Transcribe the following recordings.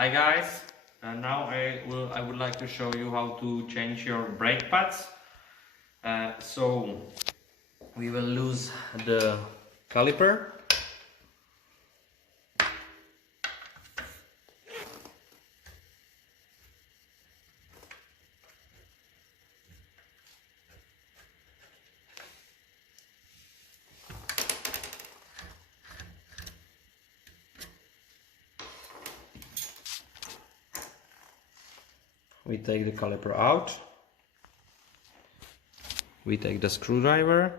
Hi guys, now I would like to show you how to change your brake pads. So we will lose the caliper. We take the caliper out. We take the screwdriver,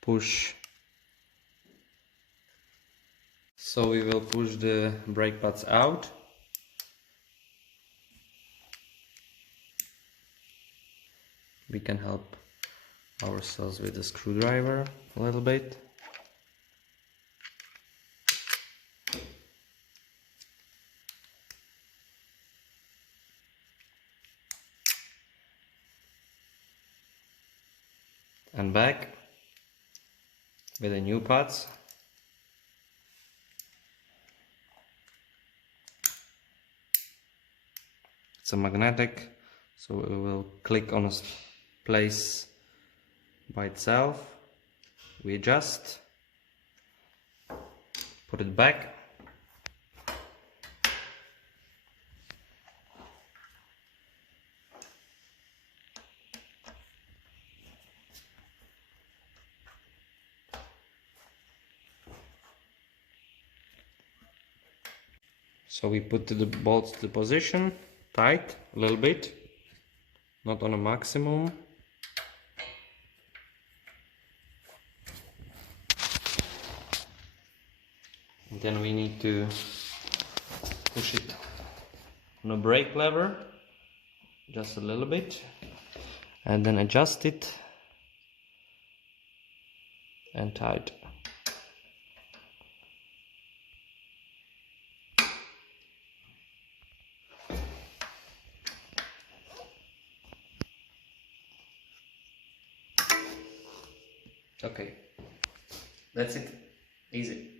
push. So we will push the brake pads out. We can help ourselves with the screwdriver a little bit. And back with the new pads. It's a magnetic, so it will click on a place by itself. We adjust, put it back. So we put the bolts to the position, tight a little bit, not on a maximum. And then we need to push it on a brake lever, just a little bit, and then adjust it and tight. Okay, that's it. Easy.